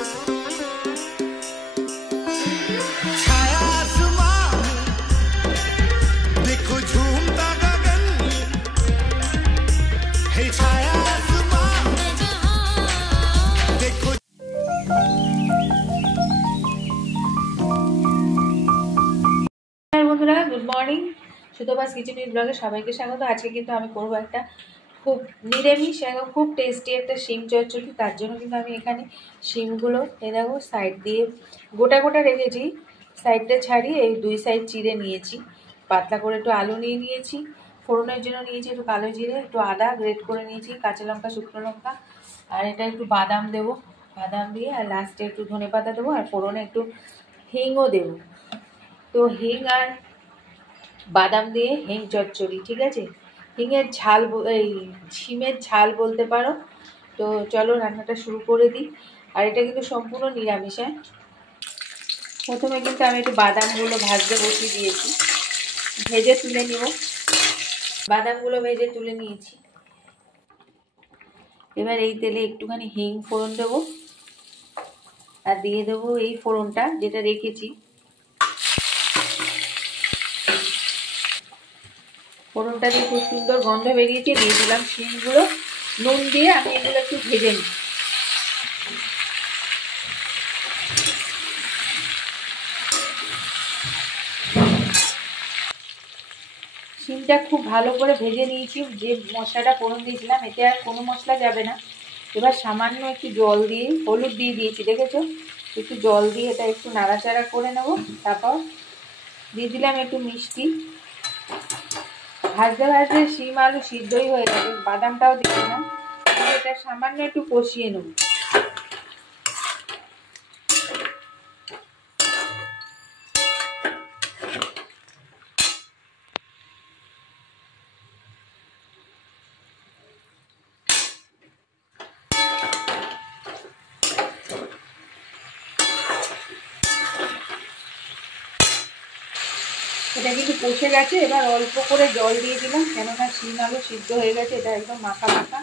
বন্ধুরা, good morning. সুতোবাস kitchen with ব্লগে সবাইকে স্বাগত। আজকে কিন্তু আমি করবো একটা খুব নিরামিষ এবং খুব টেস্টি একটা শিম চচ্চড়ি। তার জন্য কিন্তু আমি এখানে শিমগুলো দেখো সাইড দিয়ে গোটা গোটা রেখেছি, সাইডটা ছাড়িয়ে এই দুই সাইড চিড়ে নিয়েছি। পাতলা করে একটু আলু নিয়ে নিয়েছি, ফোড়নের জন্য নিয়েছি একটু কালো জিরে, একটু আদা গ্রেট করে নিয়েছি, কাঁচা লঙ্কা, শুকনো লঙ্কা, আর এটা একটু বাদাম দেবো। বাদাম দিয়ে আর লাস্টে একটু ধনেপাতা দেবো, আর ফোড়নে একটু হিংও দেবো। তো হিং আর বাদাম দিয়ে হিং চচ্চড়ি, ঠিক আছে? হিঙের ঝাল, এই শিমের ঝাল বলতে পারো। তো চলো রান্নাটা শুরু করে দিই। আর এটা কিন্তু সম্পূর্ণ নিরামিষ। প্রথমে কিন্তু আমি একটু বাদামগুলো ভাজতে বসিয়ে দিয়েছি, ভেজে তুলে নিব। বাদামগুলো ভেজে তুলে নিয়েছি। এবার এই তেলে একটুখানি হিং ফোড়ন দেবো, আর দিয়ে দেবো এই ফোড়নটা যেটা রেখেছি। ফোড়নটা দিয়ে খুব সুন্দর গন্ধ বেরিয়েছে, দিয়ে দিলাম শিমগুলো। নুন দিয়ে আমি এগুলো একটু ভেজে নিই। শিমটা খুব ভালো করে ভেজে নিয়েছি। যে মশলাটা ফোড়ন দিয়েছিলাম এতে আর কোনো মশলা যাবে না। এবার সামান্য একটু জল দিয়ে, হলুদ দিয়ে দিয়েছি দেখেছো, একটু জল দিয়ে এটা একটু নাড়াচাড়া করে নেব। তারপর দিয়ে দিলাম একটু মিষ্টি। ভাজতে ভাজতে শিম আলু সিদ্ধই হয়ে যাবে। বাদামটাও দিয়ে দিলাম, এটা সামান্য একটু কষিয়ে নেব। এটা কিন্তু কষে গেছে। এবার অল্প করে জল দিয়ে দিলাম, কেননা শিম আলু সিদ্ধ হয়ে গেছে। এটা একদম মাখা মাখা।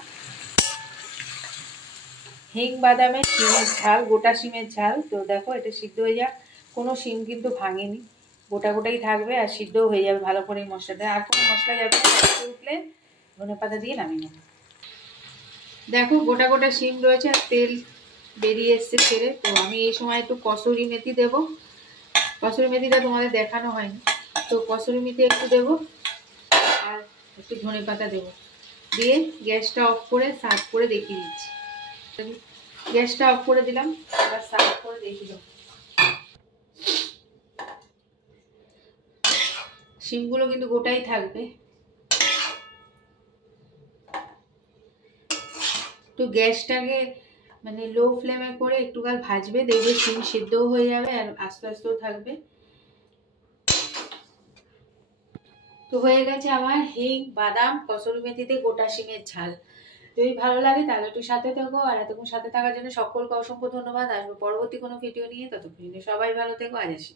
হিং বাদামের শিমের ঝাল, গোটা শিমের ঝাল। তো দেখো এটা সিদ্ধ হয়ে যাক। কোনো শিম কিন্তু ভাঙেনি, গোটা গোটাই থাকবে, আর সিদ্ধও হয়ে যাবে ভালো করে এই মশলাটা। আর কোনো মশলা যাবে না। উঠলে ধনেপাতা দিয়ে নামিয়ে নেব। দেখো গোটা গোটা শিম রয়েছে আর তেল বেরিয়ে এসছে ছেড়ে। তো আমি এই সময় একটু কসুরি মেথি দেবো। কসুরি মেথিটা তোমাদের দেখানো হয়নি, তো কসুরি মেথি একটু দেবো, আর একটু ধনেপাতা দেবো। দিয়ে গ্যাসটা অফ করে সার্ভ করে দেখিয়ে দিচ্ছি। গ্যাসটা অফ করে দিলাম, এবার সার্ভ করে দেখিয়ে দেবো। শিমগুলো কিন্তু গোটাই থাকবে। একটু গ্যাসটাকে মানে লো ফ্লেমে করে একটু কাল ভাজবে, দেখবে শিম সিদ্ধও হয়ে যাবে আর আস্তে আস্তেও থাকবে। তো হয়ে গেছে আমার হিং বাদাম কসুরি মেথিতে গোটা শিমের ঝাল। যদি ভালো লাগে তাহলে একটু সাথে থেকো। আর এতক্ষণ সাথে থাকার জন্য সকলকে অসংখ্য ধন্যবাদ। আসবো পরবর্তী কোনো ভিডিও নিয়ে, ততক্ষণ সবাই ভালো থেকো। আজ আসি।